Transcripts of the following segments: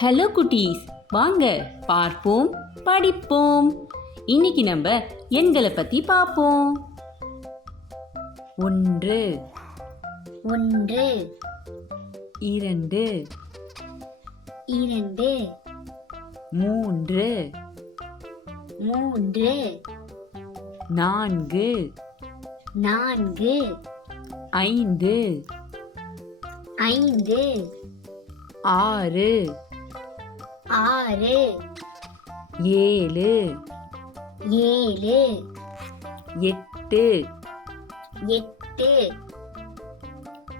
Hello குட்டீஸ். வாங்க பார்ப்போம் படிப்போம். இன்னைக்கு நம்ம எண்களை பத்தி பார்ப்போம். ஒன்று ஒன்று இரண்டு இரண்டு மூன்று மூன்று நான்கு நான்கு ஐந்து ஐந்து ஆறு. ஆறு. ஏழு. ஏழு. எட்டு. எட்டு.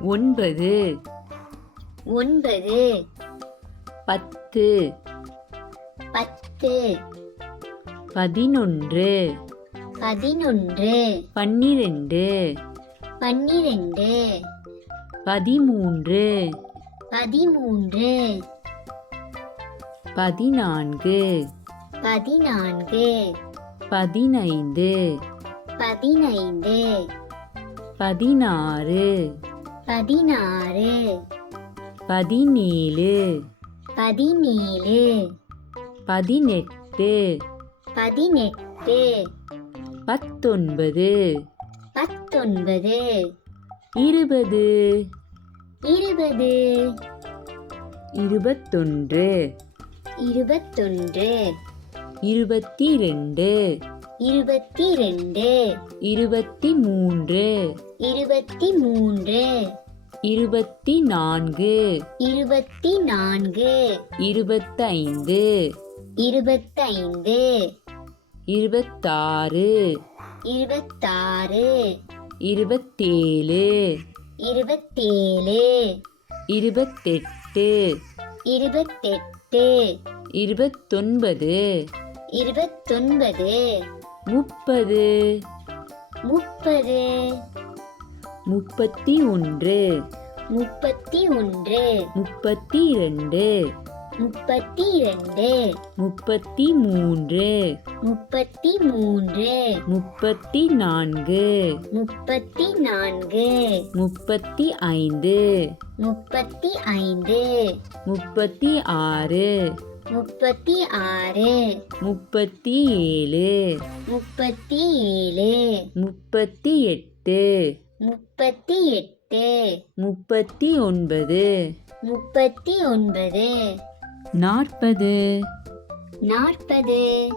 ஒன்பது. ஒன்பது. பத்து. பத்து. பதினொன்று. பதினொன்று. பன்னிரெண்டு. பன்னிரெண்டு. பதிமூன்று. பதிமூன்று. பதினான்கு. பதினான்கு. பதினைந்து. பதினைந்து. பதினாறு. பதினாறு. பதினேழு. பதினேழு. பதினெட்டு. பதினெட்டு. பத்தொன்பது. பத்தொன்பது. இருபது. இருபது. இருபத்தொன்று. இருபத்தொன்று. இருபத்தி ரெண்டு இருபத்தி ரெண்டு இருபத்தி மூன்று இருபத்தி மூன்று இருபத்தி நான்கு இருபத்தி நான்கு இருபத்தைந்து. இருபத்தைந்து. இருபத்தாறு. இருபத்தாறு. இருபத்தேழு. இருபத்தேழு. இருபத்தெட்டு. இருபத்தெட்டு. இருபத்தொன்பது. இருபத்தொன்பது. முப்பது. முப்பது. முப்பத்தி ஒன்று. முப்பத்தி ஒன்று. முப்பத்தி இரண்டு. முப்பத்தி இரண்டு. முப்பத்தி மூன்று. முப்பத்தி மூன்று. முப்பத்தி நான்கு. முப்பத்தி நான்கு. முப்பத்தி ஐந்து. முப்பத்தி ஐந்து. முப்பத்தி ஆறு. முப்பத்தி ஆறு. முப்பத்தி ஏழு. முப்பத்தி ஏழு. முப்பத்தி எட்டு. முப்பத்தி எட்டு. முப்பத்தி ஒன்பது. முப்பத்தி ஒன்பது. நாற்பது. நாற்பது.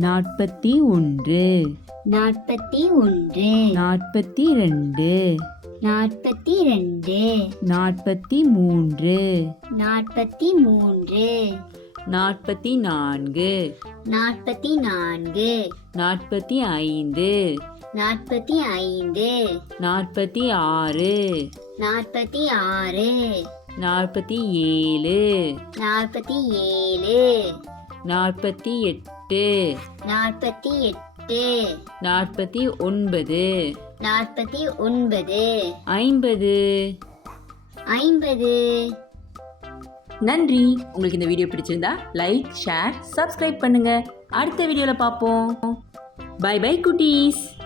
நாற்பத்தி ஒன்று. நாற்பத்தி ஒன்று. நாற்பத்தி ரெண்டு நாற்பத்தி ரெண்டு. நாற்பத்தி மூன்று. நாற்பத்தி மூன்று. நாற்பத்தி நான்கு. நாற்பத்தி நான்கு. நாற்பத்தி ஐந்து. நாற்பத்தி ஐந்து. நாற்பத்தி ஆறு. நாற்பத்தி ஆறு. நாற்பத்தி ஏழு. நாற்பத்தி ஏழு. நாற்பத்தி எட்டு. நாற்பத்தி எட்டு. நாற்பத்தி ஒன்பது. நாற்பத்தி ஒன்பது. ஐம்பது. ஐம்பது. நன்றி. உங்களுக்கு இந்த வீடியோ பிடிச்சிருந்தா லைக் ஷேர் சப்ஸ்கிரைப் பண்ணுங்க. அடுத்த வீடியோவில் பார்ப்போம். பை பை குட்டீஸ்.